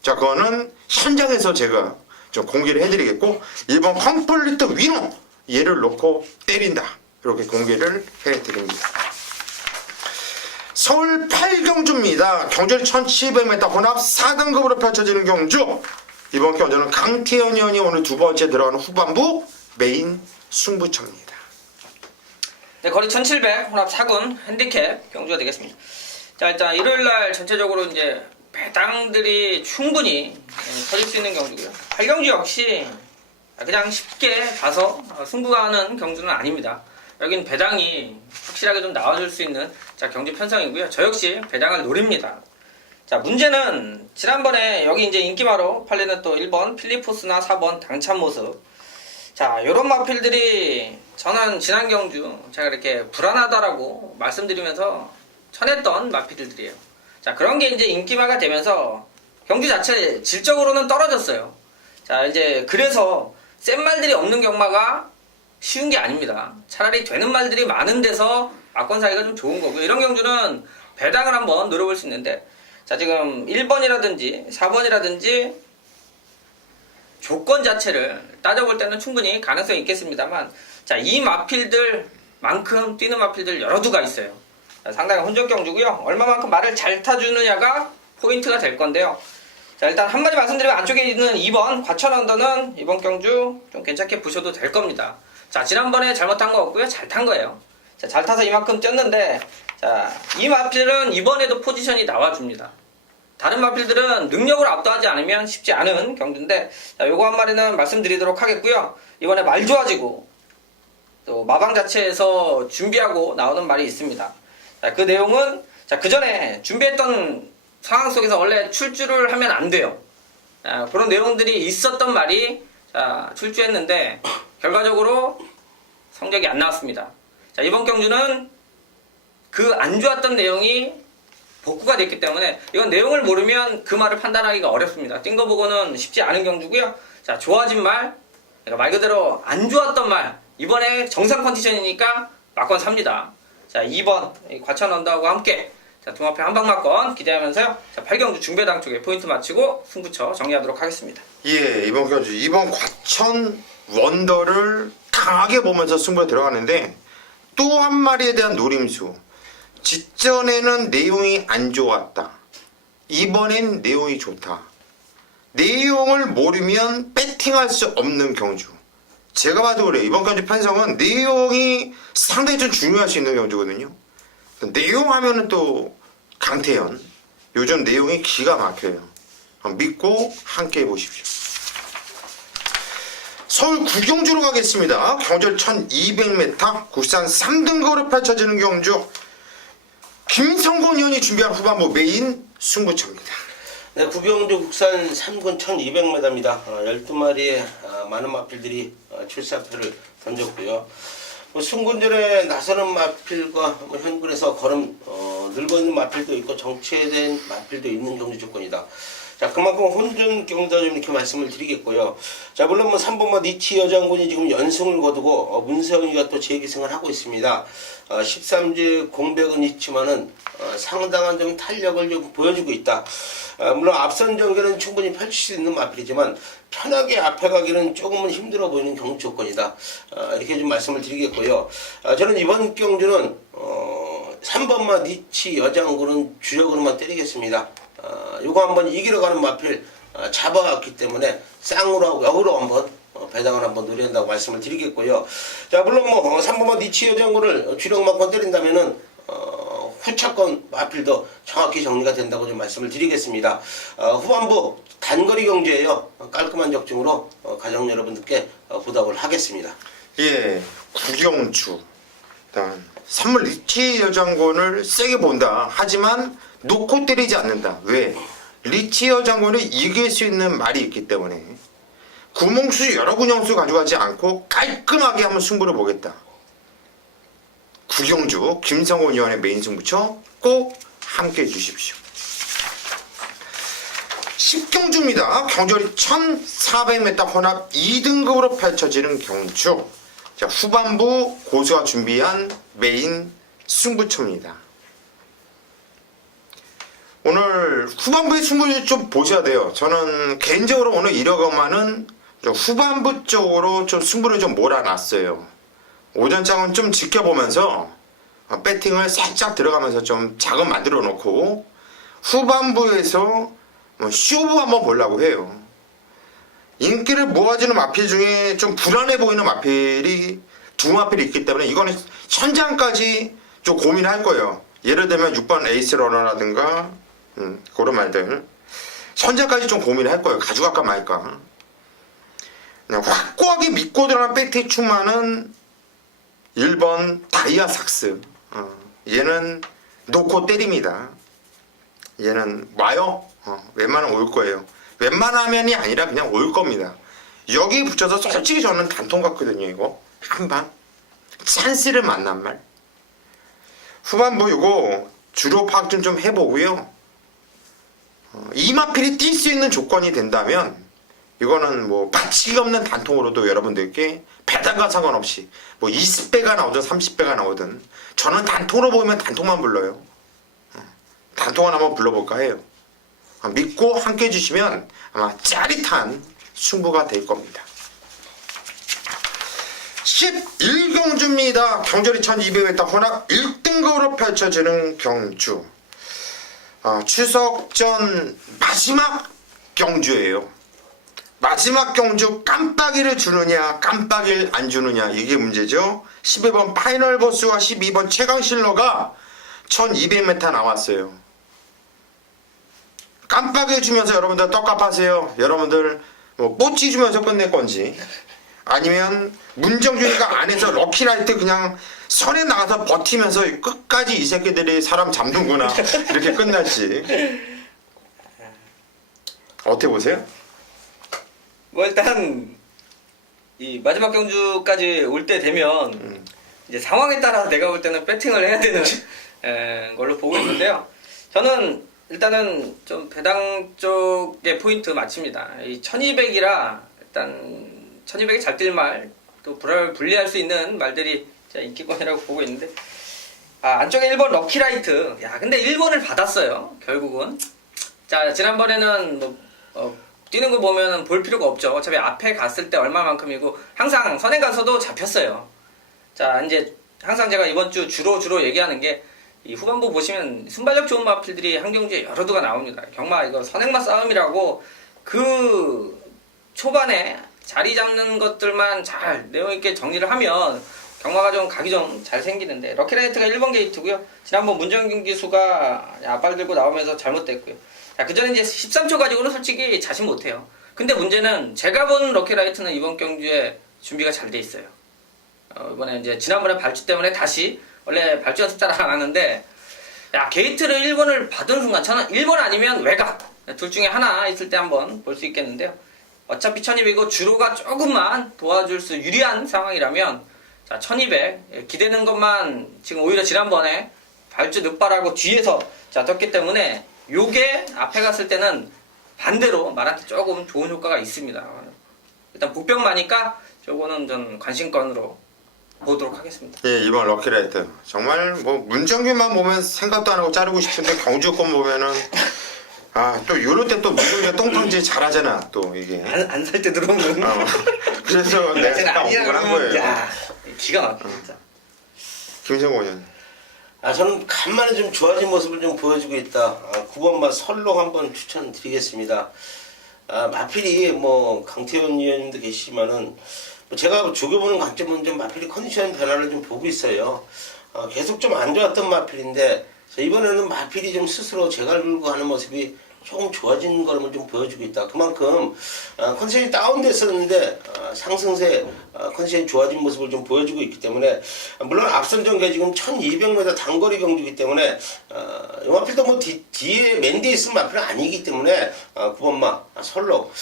자, 그거는 현장에서 제가 좀 공개를 해드리겠고 1번 컴플리트 위너 얘를 놓고 때린다. 이렇게 공개를 해드립니다. 서울 8경주입니다. 경주는 1700m 혼합 4등급으로 펼쳐지는 경주. 이번 경주는 강태현 의원이 오늘 두 번째 들어가는 후반부 메인 승부처입니다. 네, 거리 1700 혼합 4군 핸디캡 경주가 되겠습니다. 자, 일단 일요일날 전체적으로 이제 배당들이 충분히 터질 수 있는 경주고요. 8경주 역시 그냥 쉽게 가서 승부가 하는 경주는 아닙니다. 여긴 배당이 확실하게 좀 나와줄 수 있는 경주 편성이고요. 저 역시 배당을 노립니다. 자, 문제는 지난번에 여기 이제 인기마로 팔리는 또 1번 필리포스나 4번 당찬 모습. 자, 요런 마필들이 저는 지난 경주 제가 이렇게 불안하다라고 말씀드리면서 쳐냈던 마필들이에요. 자, 그런 게 이제 인기마가 되면서 경주 자체 질적으로는 떨어졌어요. 자, 이제 그래서 센 말들이 없는 경마가 쉬운 게 아닙니다. 차라리 되는 말들이 많은 데서 막권 사기가 좀 좋은 거고요. 이런 경주는 배당을 한번 노려볼 수 있는데, 자, 지금 1번이라든지 4번이라든지 조건 자체를 따져볼 때는 충분히 가능성이 있겠습니다만, 자, 이 마필들만큼 뛰는 마필들 여러 두가 있어요. 자, 상당히 혼적 경주고요. 얼마만큼 말을 잘 타주느냐가 포인트가 될 건데요. 자, 일단 한마디 말씀드리면 안쪽에 있는 2번 과천 언더는 이번 경주 좀 괜찮게 보셔도 될 겁니다. 자, 지난번에 잘못한 거 없고요. 잘 탄 거예요. 자, 잘 타서 이만큼 뛰었는데, 자, 이 마필은 이번에도 포지션이 나와줍니다. 다른 마필들은 능력을 압도하지 않으면 쉽지 않은 경주인데, 자, 요거 한 마리는 말씀드리도록 하겠고요. 이번에 말 좋아지고 또 마방 자체에서 준비하고 나오는 말이 있습니다. 자, 그 내용은 그 전에 준비했던 상황 속에서 원래 출주를 하면 안 돼요. 자, 그런 내용들이 있었던 말이 출주했는데 결과적으로 성적이 안 나왔습니다. 자, 이번 경주는 그 안 좋았던 내용이 복구가 됐기 때문에 이건 내용을 모르면 그 말을 판단하기가 어렵습니다. 뛴 거 보고는 쉽지 않은 경주고요. 자, 좋아진 말, 그러니까 말 그대로 안 좋았던 말, 이번에 정상 컨디션이니까 막권 삽니다. 자, 2번 과천 언더하고 함께 동합회 한방막권 기대하면서요. 자, 8경주 중배당 쪽에 포인트 맞추고 승부처 정리하도록 하겠습니다. 예, 이번 경주 2번 과천 원더를 강하게 보면서 승부에 들어가는데 또 한 마리에 대한 노림수. 직전에는 내용이 안 좋았다. 이번엔 내용이 좋다. 내용을 모르면 배팅할 수 없는 경주. 제가 봐도 그래요. 이번 경주 편성은 내용이 상당히 좀 중요할 수 있는 경주거든요. 내용 하면은 또 강태현. 요즘 내용이 기가 막혀요. 믿고 함께 해보십시오. 서울 구경주로 가겠습니다. 경절 1200m 국산 3등급으로 펼쳐지는 경주. 김성곤 의원이 준비한 후반부 메인 승부처입니다. 네, 구경주 국산 3군 1200m입니다. 12마리의 많은 마필들이 출사표를 던졌고요. 승군전에 나서는 마필과 현군에서 걸음 늙어있는 마필도 있고 정체된 마필도 있는 경주 조건이다. 자, 그만큼 혼전 경주다 좀 이렇게 말씀을 드리겠고요. 자, 물론 3번마 니치 여장군이 지금 연승을 거두고 문세영이가 또 재기승을 하고 있습니다. 13주 공백은 있지만은 상당한 좀 탄력을 좀 보여주고 있다. 물론 앞선 전개는 충분히 펼칠 수 있는 마필이지만 편하게 앞에 가기는 조금은 힘들어 보이는 경주 조건이다. 이렇게 좀 말씀을 드리겠고요. 저는 이번 경주는 3번마 니치 여장군은 주력으로만 때리겠습니다. 요거 한번 이기러 가는 마필 잡아왔기 때문에 쌍으로 역으로 한번 배당을 한번 노린다고 말씀을 드리겠고요. 자, 물론 3번마 니치 여장군을 주력만큼 때린다면은 후차권 마필도 정확히 정리가 된다고 좀 말씀을 드리겠습니다. 후반부 단거리 경주예요. 깔끔한 적중으로 가정 여러분들께 보답을 하겠습니다. 예, 구경주. 일단 선물 리치 여장군을 세게 본다. 하지만 놓고 때리지 않는다. 왜? 리치 여장군을 이길 수 있는 말이 있기 때문에 구몽수 여러 군영수 가져가지 않고 깔끔하게 한번 승부를 보겠다. 구경주 김성훈 의원의 메인 승부처 꼭 함께 해주십시오. 10경주입니다. 경주리 1400m 혼합 2등급으로 펼쳐지는 경주. 자, 후반부 고수가 준비한 메인 승부처입니다. 오늘 후반부의 승부를 좀 보셔야 돼요. 저는 개인적으로 오늘 1억원만은 후반부 쪽으로 좀 승부를 좀 몰아놨어요. 오전장은 좀 지켜보면서 배팅을 살짝 들어가면서 좀 자금 만들어 놓고 후반부에서 쇼부 한번 보려고 해요. 인기를 모아주는 마필 중에 좀 불안해 보이는 마필이 두 마필이 있기 때문에 이거는 현장까지 좀 고민할 거예요. 예를 들면 6번 에이스 러너라든가 그런 말들 현장까지 좀 고민할 거예요. 가져갈까 말까. 그냥 확고하게 믿고 들어간 배팅 충만은 1번 다이아 삭스. 얘는 놓고 때립니다. 얘는 와요. 웬만하면 올 거예요. 웬만하면이 아니라 그냥 올 겁니다. 여기 붙여서 솔직히 저는 단통 같거든요. 이거 한방 찬스를 만난 말. 후반부 이거 주로 파악 좀 해보고요. 이마필이 뛸 수 있는 조건이 된다면 이거는 뭐 받치기 없는 단통으로도 여러분들께 배당과 상관없이 뭐 20배가 나오든 30배가 나오든 저는 단통으로 보이면 단통만 불러요. 단통을 한번 불러볼까 해요. 믿고 함께 해주시면 아마 짜릿한 승부가 될 겁니다. 11경주입니다. 경주리 1200m 혼합 1등급으로 펼쳐지는 경주. 추석 전 마지막 경주예요. 마지막 경주 깜빡이를 주느냐 깜빡이를 안 주느냐 이게 문제죠. 11번 파이널 보스와 12번 최강실러가 1200m 나왔어요. 깜빡이 주면서 여러분들 떡값하세요. 여러분들 뭐 뽀찌 주면서 끝낼 건지 아니면 문정준이가 안에서 럭키라이트 그냥 선에 나가서 버티면서 끝까지 이 새끼들이 사람 잡는구나 이렇게 끝날지 어떻게 보세요? 뭐 일단 이 마지막 경주까지 올 때 되면 이제 상황에 따라 내가 볼 때는 배팅을 해야 되는 걸로 보고 있는데요. 저는 일단은 좀 배당 쪽의 포인트 맞춥니다. 이 1200이라 일단 1200이 잘 뛸 말, 또 불리할 수 있는 말들이 인기권이라고 보고 있는데 안쪽에 1번 럭키라이트. 야 근데 1번을 받았어요. 결국은. 자 지난번에는 뭐 뛰는 거 보면은 볼 필요가 없죠. 어차피 앞에 갔을 때 얼마만큼이고 항상 선행 가서도 잡혔어요. 자 이제 항상 제가 이번 주 주로 얘기하는 게 이 후반부 보시면 순발력 좋은 마필들이 한 경주에 여러 두가 나옵니다. 경마 이거 선행마 싸움이라고 그 초반에 자리 잡는 것들만 잘 내용 있게 정리를 하면 경마가 좀 각이 좀 잘 생기는데 럭키라이트가 1번 게이트고요. 지난번 문정균 기수가 앞발 들고 나오면서 잘못됐고요. 자, 그 전에 이제 13초 가지고는 솔직히 자신 못해요. 근데 문제는 제가 본 럭키라이트는 이번 경주에 준비가 잘 돼 있어요. 이번에 이제 지난번에 발주 때문에 다시 원래 발주 연습 잘 안 하는데 야 게이트를 1번을 받은 순간 저는 1번 아니면 외곽 둘 중에 하나 있을 때 한번 볼 수 있겠는데요. 어차피 1200이고 주로가 조금만 도와줄 수 유리한 상황이라면 자 1200 기대는 것만 지금 오히려 지난번에 발주 늦발하고 뒤에서 자 떴기 때문에 요게 앞에 갔을 때는 반대로 말한테 조금 좋은 효과가 있습니다. 일단 복병마니까 저거는 전 관심권으로 보도록 하겠습니다. 예, 이번 럭키라이트 정말 뭐 문정균만 보면 생각도 안 하고 자르고 싶은데 경주권 보면은 또 요럴 때 또 문정균 똥탕질 잘하잖아 또 이게 안 살 때 들어오면 그래서 내가 생각 없고 한 거예요. 야, 기가 막혀 진짜. 김성호 의원. 저는 간만에 좀 좋아진 모습을 좀 보여주고 있다. 9번마 설롱 한번 추천드리겠습니다. 마필이 뭐 강태현 의원님도 계시지만은 제가 조교보는 관점은 좀 마필이 컨디션 변화를 좀 보고 있어요. 계속 좀 안 좋았던 마필인데 그래서 이번에는 마필이 좀 스스로 제갈 물고 하는 모습이 조금 좋아진 걸음을 좀 보여주고 있다. 그만큼 컨디션이 다운됐었는데 상승세 컨디션이 좋아진 모습을 좀 보여주고 있기 때문에, 물론 앞선 전개 지금 1200m 단거리 경주이기 때문에 이 마필도 뭐 뒤에 맨 뒤에 있을 마필은 아니기 때문에 9번마 설록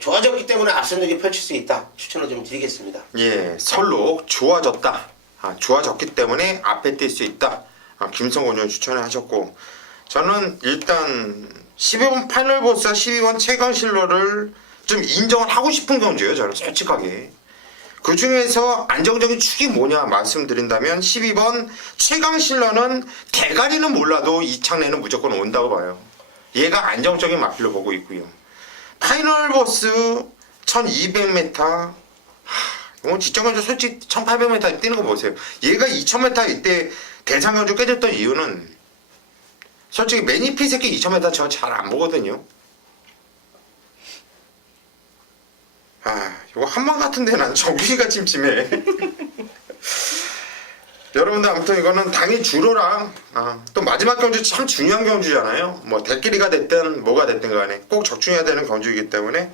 좋아졌기 때문에 앞선 전개 펼칠 수 있다. 추천을 좀 드리겠습니다. 예, 설록 좋아졌다. 좋아졌기 때문에 앞에 뛸 수 있다. 김성곤 의원 추천을 하셨고, 저는 일단 12번 파이널 보스와 12번 최강실로를 좀 인정을 하고 싶은 경주예요. 저는 솔직하게. 그 중에서 안정적인 축이 뭐냐 말씀드린다면 12번 최강실로는 대가리는 몰라도 이창래는 무조건 온다고 봐요. 얘가 안정적인 마필로 보고 있고요. 파이널 보스 1200m, 이건 지정경주 솔직히 1800m 뛰는 거 보세요. 얘가 2000m 이때 대상경주 깨졌던 이유는 솔직히 매니피 새끼 2000m 저 잘 안 보거든요. 이거 한방 같은데 난 정규리가 찜찜해. 여러분들 아무튼 이거는 당일 주로랑 또 마지막 경주 참 중요한 경주잖아요. 뭐 대끼리가 됐든 뭐가 됐든 간에 꼭 적중해야 되는 경주이기 때문에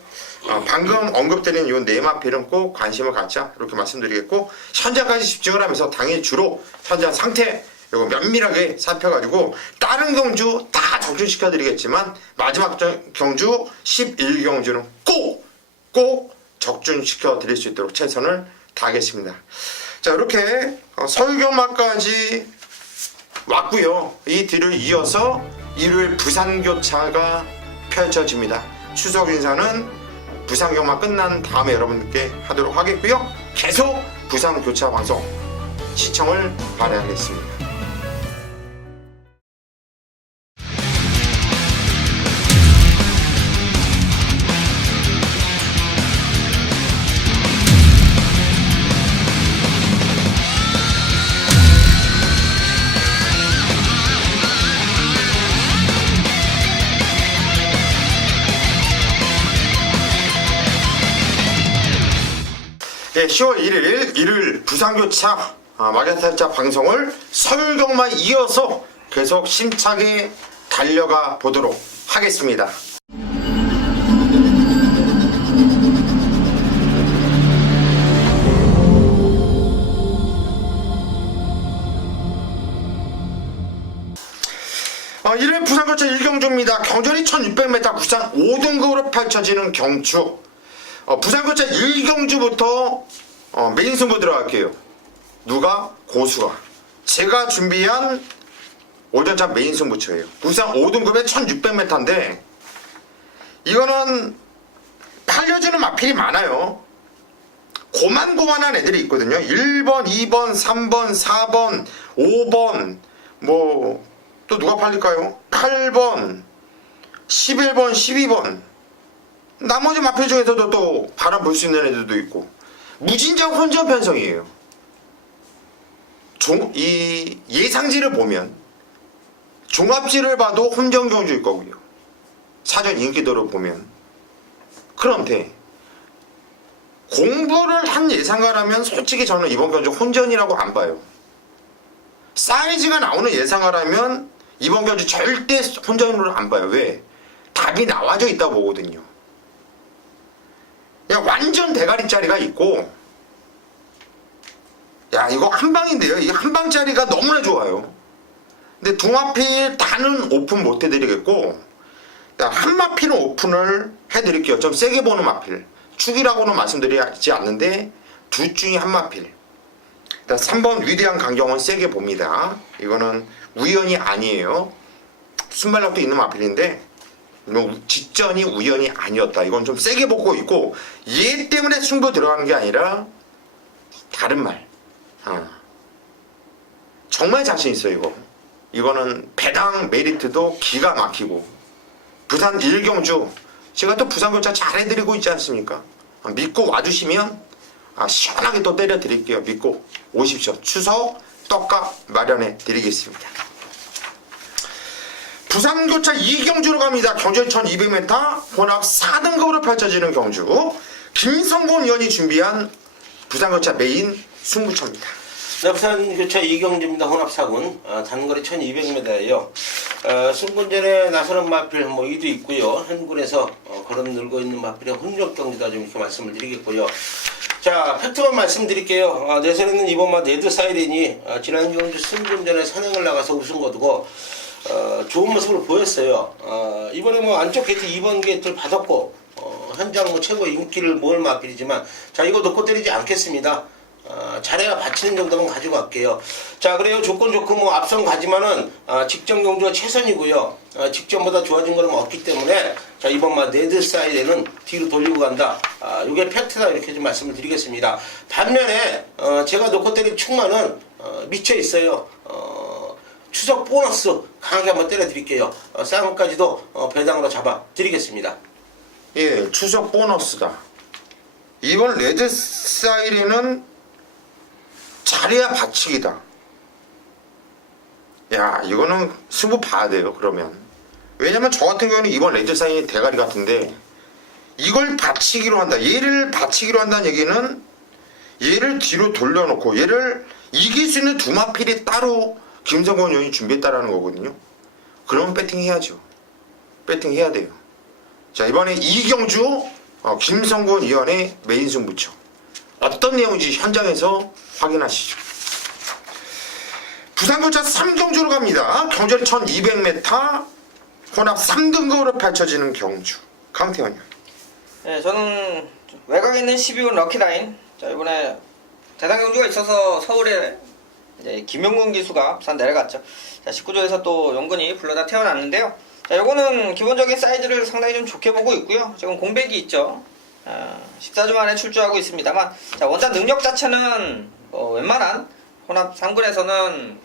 방금 언급드린 요 네 마필은 꼭 관심을 갖자 이렇게 말씀드리겠고, 현장까지 집중을 하면서 당일 주로 현장 상태 이거 면밀하게 살펴가지고 다른 경주 다 적중시켜 드리겠지만 마지막 경주 11경주는 꼭 적중시켜 드릴 수 있도록 최선을 다하겠습니다. 자, 이렇게 서울경마까지 왔고요. 이 뒤를 이어서 일요일 부산교차가 펼쳐집니다. 추석 인사는 부산경마 끝난 다음에 여러분들께 하도록 하겠고요. 계속 부산교차 방송 시청을 바라겠습니다. 네, 10월 1일 일요일 부산교차 마개탈자 방송을 서울경마 이어서 계속 심차게 달려가 보도록 하겠습니다. 일요일 부산교차 1경주입니다. 경전이 1600m 구산 5등급으로 펼쳐지는 경주. 부산교차 1경주부터 메인 승부 들어갈게요. 누가? 고수가. 제가 준비한 오전차 메인 승부처예요. 부산 5등급에 1600m인데 이거는 팔려주는 마필이 많아요. 고만고만한 애들이 있거든요. 1번, 2번, 3번, 4번, 5번 뭐 또 누가 팔릴까요? 8번, 11번, 12번 나머지 마필 중에서도 또 바람 불 수 있는 애들도 있고 무진장 혼전 편성이에요. 이 예상지를 보면 종합지를 봐도 혼전 경주일 거고요. 사전 인기도를 보면. 그런데 공부를 한 예상가라면 솔직히 저는 이번 경주 혼전이라고 안 봐요. 사이즈가 나오는 예상가라면 이번 경주 절대 혼전으로 안 봐요. 왜? 답이 나와져 있다 보거든요. 그냥 완전 대가리짜리가 있고, 야 이거 한방인데요. 이 한방짜리가 너무나 좋아요. 근데 두 마필 다는 오픈 못 해드리겠고, 한 마필은 오픈을 해드릴게요. 좀 세게 보는 마필. 축이라고는 말씀드리지 않는데 둘 중에 한 마필. 3번 위대한 강경은 세게 봅니다. 이거는 우연이 아니에요. 순발력도 있는 마필인데 직전이 우연이 아니었다. 이건 좀 세게 보고 있고, 얘 때문에 승부 들어가는 게 아니라 다른 말. 정말 자신 있어요. 이거. 이거는 배당 메리트도 기가 막히고, 부산 1경주 제가 또 부산교차 잘 해드리고 있지 않습니까? 믿고 와주시면 시원하게 또 때려 드릴게요. 믿고 오십시오. 추석 떡값 마련해 드리겠습니다. 부산교차 2경주로 갑니다. 경전 1200m 혼합 4등급으로 펼쳐지는 경주. 김성곤 의원이 준비한 부산교차 메인 승부처입니다. 네, 부산 교차 이경주입니다. 혼합 4군. 단거리 1200m예요. 승군전에 나서는 마필 뭐 이도 있고요. 현군에서 걸음 늘고 있는 마필의 혼력 경기다 좀 이렇게 말씀을 드리겠고요. 자, 팩트만 말씀드릴게요. 내선에는 이번 레드 사이렌이 지난 경주 승군전에 선행을 나가서 우승 거두고 좋은 모습을 보였어요. 이번에 뭐 안쪽 게이트 2번 게이트를 받았고 현장 뭐 최고 인기를 모을 마필이지만 자, 이거 놓고 때리지 않겠습니다. 잘해야 받치는 정도만 가지고 갈게요. 자, 그래요. 조건 좋고 뭐 앞선 가지만은 직전 경주가 최선이고요. 직전보다 좋아진 거는 없기 때문에 자, 이번 레드 사이드는 뒤로 돌리고 간다. 이게 팩트다 이렇게 좀 말씀을 드리겠습니다. 반면에 제가 놓고 때릴 충만은 미쳐 있어요. 추석 보너스 강하게 한번 때려 드릴게요. 쌍까지도 배당으로 잡아 드리겠습니다. 예, 추석 보너스다. 이번 레드 사이렌은 잘해야 받치기다. 야, 이거는 승부 봐야 돼요. 그러면 왜냐면 저 같은 경우는 이번 레드 사이렌이 대가리 같은데 이걸 받치기로 한다. 얘를 받치기로 한다는 얘기는 얘를 뒤로 돌려놓고 얘를 이길 수 있는 두 마필이 따로 김성곤 의원이 준비했다라는 거거든요. 그러면 배팅 해야죠. 배팅 해야 돼요. 자, 이번에 이경주 김성곤 의원의 메인 승부처 어떤 내용인지 현장에서 확인하시죠. 부산교차 3경주로 갑니다. 경주는 1200m 혼합 3등급으로 펼쳐지는 경주. 강태현 의원. 네, 저는 외곽에 있는 12번 럭키라인. 자, 이번에 대상 경주가 있어서 서울에 이제 김용근 기수가 부산 내려갔죠. 자, 19조에서 또 용근이 불러다 태어났는데요. 자, 요거는 기본적인 사이즈를 상당히 좀 좋게 보고 있고요. 지금 공백이 있죠. 14주 만에 출주하고 있습니다만, 자, 원단 능력 자체는 웬만한 혼합 3군에서는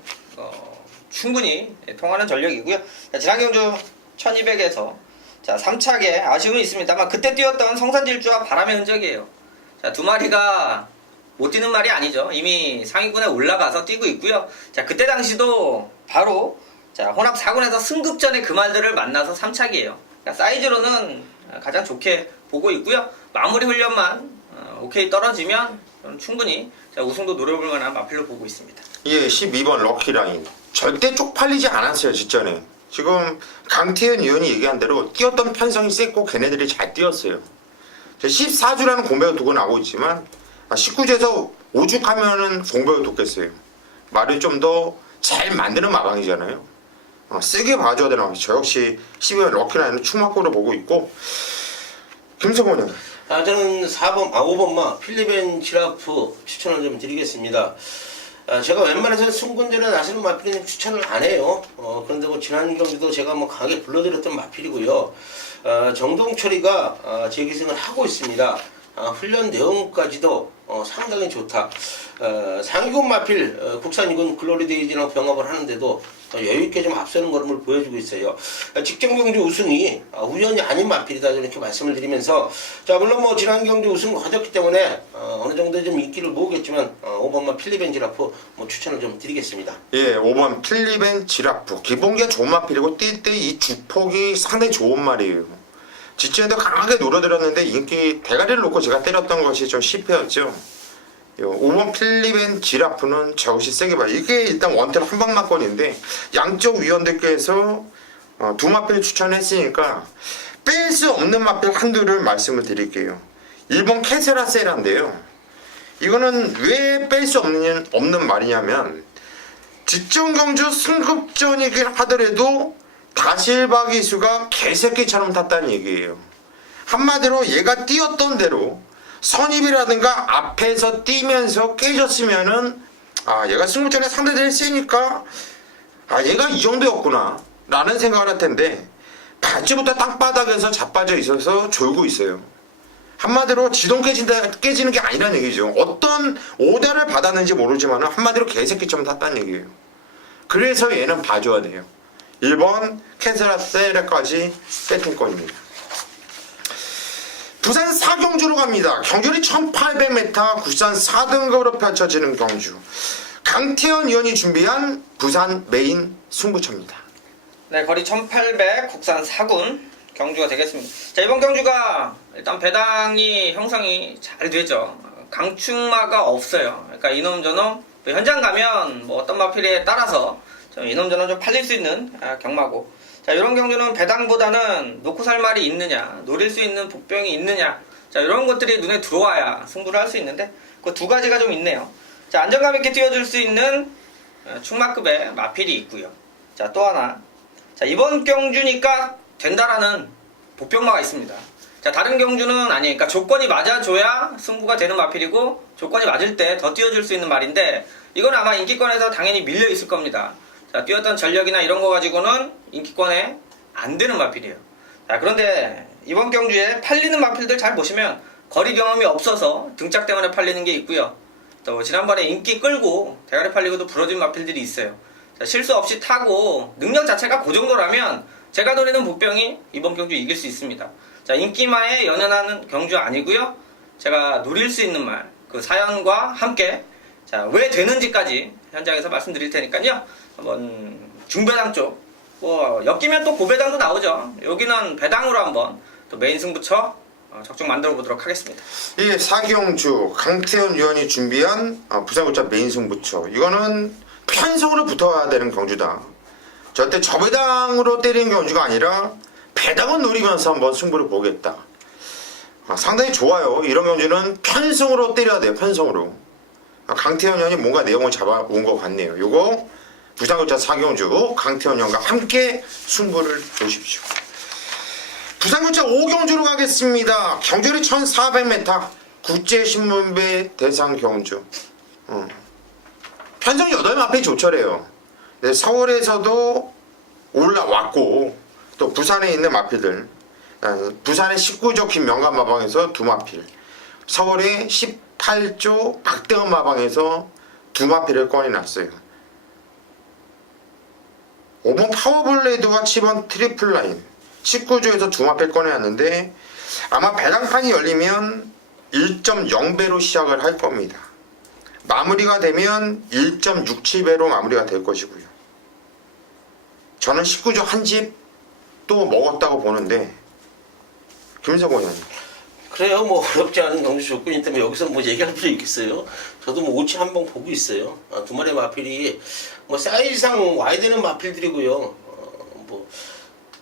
충분히 통하는 전력이고요. 자, 지난 경주 1200에서 자, 3착에 아쉬움은 있습니다만 그때 뛰었던 성산질주와 바람의 흔적이에요. 자, 두 마리가 못 뛰는 말이 아니죠. 이미 상위군에 올라가서 뛰고 있고요. 자, 그때 당시도 바로 자, 혼합 4군에서 승급전에 그 말들을 만나서 3착이에요. 그러니까 사이즈로는 가장 좋게 보고 있고요. 마무리 훈련만 오케이 떨어지면 충분히 자, 우승도 노려볼 만한 마필로 보고 있습니다. 예, 12번 럭키라인 절대 쪽팔리지 않았어요. 직전에 지금 강태현 의원이 얘기한 대로 뛰었던 편성이 셌고 걔네들이 잘 뛰었어요. 14주라는 공백을 두고 나오고 있지만 19주에서 오죽하면은 공백을 뒀겠어요. 말을 좀 더 잘 만드는 마방이잖아요. 세게 봐줘야 되는 마방. 저 역시 12번 럭키라인은 충막고로 보고 있고. 김성곤은 저는 5번마 필리벤 지라프 추천을 좀 드리겠습니다. 제가 웬만해서는 승군전에 나서는 마필은 추천을 안 해요. 그런데 뭐 지난 경기도 제가 뭐 강하게 불러드렸던 마필이고요. 정동철이가 재기승을 하고 있습니다. 훈련 내용까지도 상당히 좋다. 상위군 마필 국산 2군 글로리데이지랑 병합을 하는데도 여유있게 좀 앞서는 걸음을 보여주고 있어요. 직전 경주 우승이 우연이 아닌 마필이다 이렇게 말씀을 드리면서 자, 물론 뭐 지난 경주 우승을 가졌기 때문에 어느 정도 좀 인기를 모으겠지만 5번만 필리벤 지라프 뭐 추천을 좀 드리겠습니다. 예, 5번 필리벤 지라프 기본기가 좋은 마필이고 뛸 때 이 주폭이 상당히 좋은 말이에요. 직전에도 강하게 노려들었는데 인기 대가리를 놓고 제가 때렸던 것이 좀 실패였죠. 5번 필리벤 지라프는 저것이 세게 봐요. 이게 일단 원탭 한방만권인데 양쪽 위원들께서 두 마필 추천했으니까 뺄 수 없는 마필 한두를 말씀을 드릴게요. 1번 캐세라세라인데요. 이거는 왜 뺄 수 없는 말이냐면 직전 경주 승급전이긴 하더라도 다실바 기수가 개새끼처럼 탔다는 얘기예요. 한마디로 얘가 뛰었던 대로 선입이라든가 앞에서 뛰면서 깨졌으면은 얘가 승부전에 상대들이 세니까 얘가 이 정도였구나 라는 생각을 할 텐데 발주부터 땅바닥에서 자빠져 있어서 졸고 있어요. 한마디로 지동 깨지는 게 아니라는 얘기죠. 어떤 오다를 받았는지 모르지만 한마디로 개새끼처럼 탔다는 얘기예요. 그래서 얘는 봐줘야 돼요. 1번 캐세라세레까지 배팅권입니다. 부산 4경주로 갑니다. 경주는 1800m 국산 4등급으로 펼쳐지는 경주. 강태현 의원이 준비한 부산 메인 승부처입니다. 네, 거리 1800 국산 4군 경주가 되겠습니다. 자, 이번 경주가 일단 배당이 형성이 잘 되죠. 강축마가 없어요. 그러니까 이놈 저놈 또 현장 가면 뭐 어떤 마필에 따라서 좀 이놈저놈 좀 팔릴 수 있는 경마고, 자 이런 경주는 배당보다는 놓고 살 말이 있느냐, 노릴 수 있는 복병이 있느냐, 자 이런 것들이 눈에 들어와야 승부를 할 수 있는데 그 두 가지가 좀 있네요. 자 안정감 있게 뛰어줄 수 있는 충마급의 마필이 있고요. 자 또 하나, 자 이번 경주니까 된다라는 복병마가 있습니다. 자 다른 경주는 아니니까 조건이 맞아줘야 승부가 되는 마필이고, 조건이 맞을 때 더 뛰어줄 수 있는 말인데, 이건 아마 인기권에서 당연히 밀려 있을 겁니다. 자 뛰었던 전력이나 이런 거 가지고는 인기권에 안 되는 마필이에요. 자 그런데 이번 경주에 팔리는 마필들 잘 보시면 거리 경험이 없어서 등짝 때문에 팔리는 게 있고요. 또 지난번에 인기 끌고 대가리 팔리고도 부러진 마필들이 있어요. 자, 실수 없이 타고 능력 자체가 그 정도라면 제가 노리는 복병이 이번 경주 이길 수 있습니다. 자 인기마에 연연하는 경주 아니고요. 제가 노릴 수 있는 말, 그 사연과 함께 자 왜 되는지까지 현장에서 말씀드릴 테니까요. 한번 중배당 쪽, 뭐 엮이면 또 고배당도 나오죠. 여기는 배당으로 한번 또 메인 승부처 적중 만들어 보도록 하겠습니다. 이게 사경주 강태현 위원이 준비한 부산고차 메인 승부처, 이거는 편성으로 붙어야 되는 경주다. 절대 저배당으로 때리는 경주가 아니라 배당을 노리면서 한번 승부를 보겠다. 상당히 좋아요. 이런 경주는 편성으로 때려야 돼요. 편성으로. 강태현 위원이 뭔가 내용을 잡아온 것 같네요. 요거 부산고차 사경주 강태현 위원과 함께 승부를 보십시오. 부산고차 5경주로 가겠습니다. 경주리 1400m 국제신문배 대상 경주. 편성 8마필 조철해요. 네, 서울에서도 올라왔고, 또 부산에 있는 마필들, 부산의 19조 김명관 마방에서 2마필, 서울의 18조 박대원 마방에서 2마필을 꺼내놨어요. 5번 파워블레이드와 7번 트리플라인 19조에서 2마필 꺼내놨는데, 아마 배당판이 열리면 1.0배로 시작을 할 겁니다. 마무리가 되면 1.67배로 마무리가 될 것이고요. 저는 19조 한 집 또 먹었다고 보는데, 김석원 의원님. 그래요. 뭐 어렵지 않은 경주 조건이 때문에 여기서 뭐 얘기할 필요 있겠어요. 저도 뭐 오치 한번 보고 있어요. 두 마리 마필이 뭐 사이즈상 와야 되는 마필들이고요. 뭐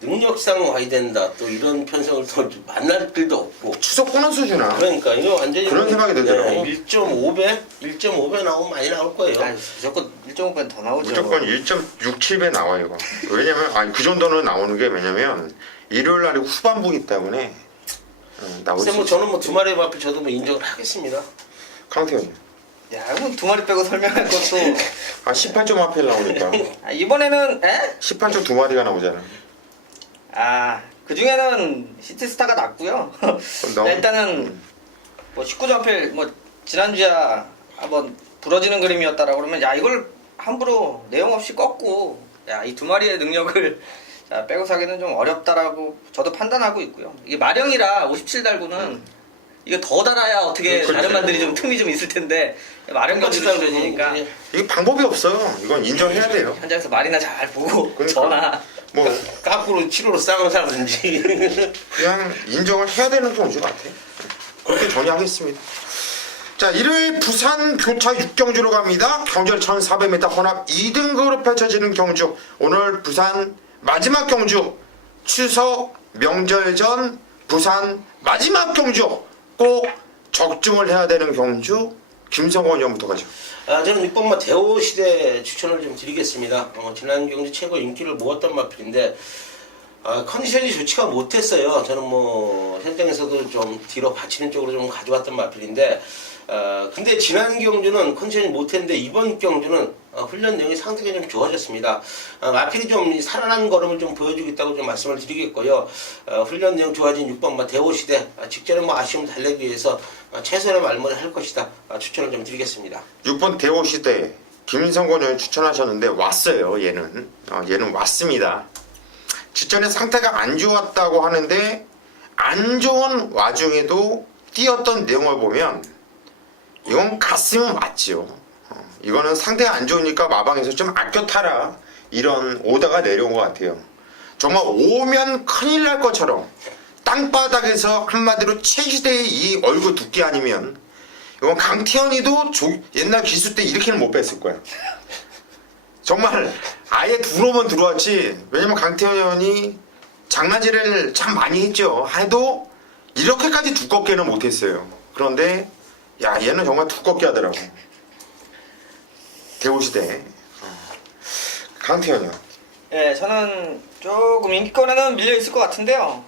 능력상 와야 된다, 또 이런 편성을 또 만날 길도 없고. 추석 보너스 주나? 그러니까 이거 완전히 그런 생각이 들더라고. 1.5배 나오면 많이 나올 거예요. 아니, 무조건 1.5배 더 나오죠. 무조건 1.67배 나와요. 이거. 왜냐면 그 정도는 나오는 게, 왜냐면 일요일 날이 후반부이기 때문에 나올 수 글쎄 뭐 있어요. 저는 뭐 두 마리 마필 저도 뭐 인정을 하겠습니다. 강태현님. 야, 그럼 두 마리 빼고 설명할 것도. 18조 마필 나오니까. 이번에는 18조 2마리가 나오잖아. 그 중에는 시티스타가 낫고요. 너무- 일단은 뭐 19조 하필 뭐 지난주야 한번 부러지는 그림이었다라고 그러면, 야 이걸 함부로 내용 없이 꺾고, 야 이 2마리의 능력을 자, 빼고 사기는 좀 어렵다라고 저도 판단하고 있고요. 이게 마령이라 57 달고는 이거 더 달아야 어떻게 그렇죠. 다른 말들이 좀 틈이 좀 있을 텐데, 마령 똑같이 경주도 달고 주니까 이게 방법이 없어요. 이건 인정해야 돼요. 현장에서 말이나 잘 보고 그러니까. 전화. 뭐 까꾸로 7호로 쌍을 사든지. 그냥 인정을 해야 되는 경주 같아. 그렇게 정리하겠습니다. 자, 일요일 부산 교차 6경주로 갑니다. 경주를 1400m 혼합 2등급으로 펼쳐지는 경주. 오늘 부산 마지막 경주, 추석 명절 전 부산 마지막 경주, 꼭 적중을 해야 되는 경주. 김성원 의원부터 가죠. 저는 6번마 대호시대 추천을 좀 드리겠습니다. 지난 경주 최고 인기를 모았던 마필인데 컨디션이 좋지가 못했어요. 저는 뭐 현장에서도 좀 뒤로 받치는 쪽으로 좀 가져왔던 마필인데, 근데 지난 경주는 컨디션이 못했는데 이번 경주는 훈련 내용이 상당히 좀 좋아졌습니다. 마필이 좀 살아난 걸음을 좀 보여주고 있다고 좀 말씀을 드리겠고요. 훈련 내용 좋아진 6번마 대호시대, 직전에 뭐 아쉬움 달래기 위해서 최선의 말머리를 할 것이다. 추천을 좀 드리겠습니다. 6번 대호시대 김성곤 의원이 추천하셨는데 왔어요. 얘는 왔습니다. 직전에 상태가 안 좋았다고 하는데, 안 좋은 와중에도 뛰었던 내용을 보면 이건 갔으면 맞지요. 이거는 상태가 안 좋으니까 마방에서 좀 아껴 타라, 이런 오더가 내려온 것 같아요. 정말 오면 큰일 날 것처럼 땅바닥에서 한마디로 최시대의 이 얼굴 두께 아니면 이건 강태현이도 옛날 기수 때 이렇게는 못 뺐을 거야. 정말 아예 들어오면 들어왔지. 왜냐면 강태현이 장난질을 참 많이 했죠. 해도 이렇게까지 두껍게는 못했어요. 그런데 야 얘는 정말 두껍게 하더라고. 대우시대. 강태현이요. 예, 저는 조금 인기권에는 밀려 있을 것 같은데요.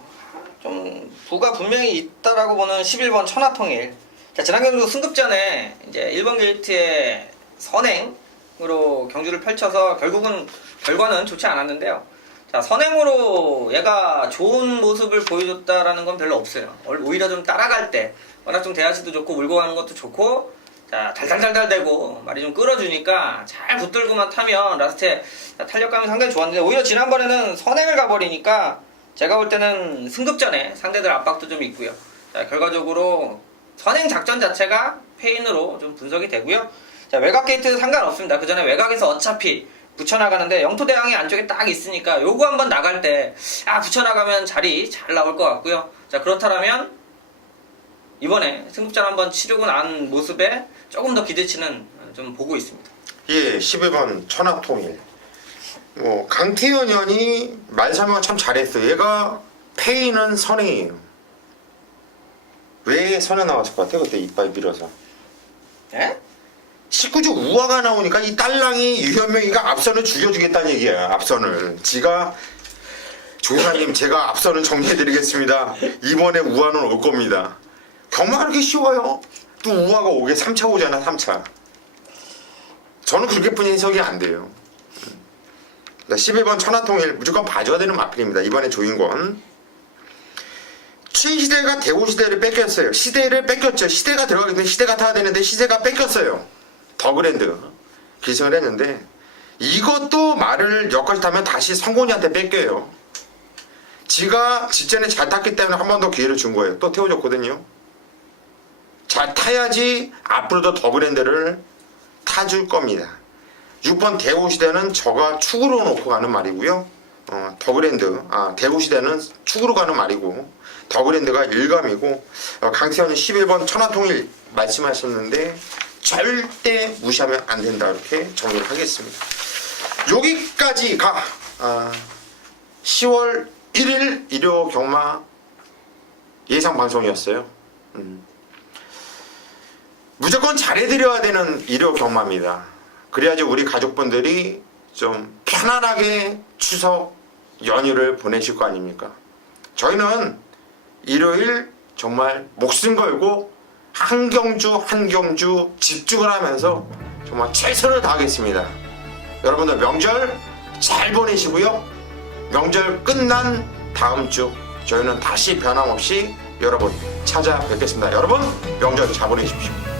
좀 부가 분명히 있다라고 보는 11번 천하통일. 자, 지난 경주 승급전에 이제 1번 게이트의 선행으로 경주를 펼쳐서 결국은 결과는 좋지 않았는데요. 자, 선행으로 얘가 좋은 모습을 보여줬다라는 건 별로 없어요. 오히려 좀 따라갈 때 워낙 좀 대하시도 좋고 물고 가는 것도 좋고, 자, 달달달달 대고 말이 좀 끌어주니까 잘 붙들고만 타면 라스트에 탄력감이 상당히 좋았는데, 오히려 지난번에는 선행을 가버리니까 제가 볼 때는 승급전에 상대들 압박도 좀 있고요. 자, 결과적으로 선행 작전 자체가 페인으로 좀 분석이 되고요. 자, 외곽 게이트 상관없습니다. 그 전에 외곽에서 어차피 붙여나가는데 영토대왕이 안쪽에 딱 있으니까 요거 한번 나갈 때 붙여나가면 자리 잘 나올 것 같고요. 자, 그렇다면 이번에 승급전 한번 치르고 난 모습에 조금 더 기대치는 좀 보고 있습니다. 예, 11번 천하통일. 강태현이 말 설명을 참 잘했어요. 얘가 페이는 선행이에요. 왜 선에 나왔을 것 같아? 그때 이빨 밀어서. 예? 19주 우화가 나오니까 이 딸랑이 유현명이가 앞선을 죽여주겠다는 얘기야. 앞선을. 지가 조사님 제가 앞선을 정리해드리겠습니다. 이번에 우화는 올 겁니다. 경마가 그렇게 쉬워요? 또 우화가 오게 3차 오잖아. 3차. 저는 그렇게뿐이 해석이 안 돼요. 11번 천하통일 무조건 봐줘야 되는 마필입니다. 이번에 조인권. 최시대가 대우시대를 뺏겼어요. 시대를 뺏겼죠. 시대가 들어가기 때문에 시대가 타야 되는데 시대가 뺏겼어요. 더그랜드 기승을 했는데, 이것도 말을 여기까지 타면 다시 성곤이한테 뺏겨요. 지가 직전에 잘 탔기 때문에 한 번 더 기회를 준 거예요. 또 태워줬거든요. 잘 타야지 앞으로도 더그랜드를 타줄 겁니다. 6번 대우시대는 저가 축으로 놓고 가는 말이고요. 더그랜드, 대우시대는 축으로 가는 말이고, 더그랜드가 일감이고, 강태현이 11번 천하통일 말씀하셨는데 절대 무시하면 안 된다, 이렇게 정리를 하겠습니다. 여기까지가 10월 1일 일요 경마 예상 방송이었어요. 무조건 잘해드려야 되는 일요 경마입니다. 그래야지 우리 가족분들이 좀 편안하게 추석 연휴를 보내실 거 아닙니까? 저희는 일요일 정말 목숨 걸고 한 경주 집중을 하면서 정말 최선을 다하겠습니다. 여러분들 명절 잘 보내시고요. 명절 끝난 다음 주 저희는 다시 변함없이 여러분 찾아뵙겠습니다. 여러분 명절 잘 보내십시오.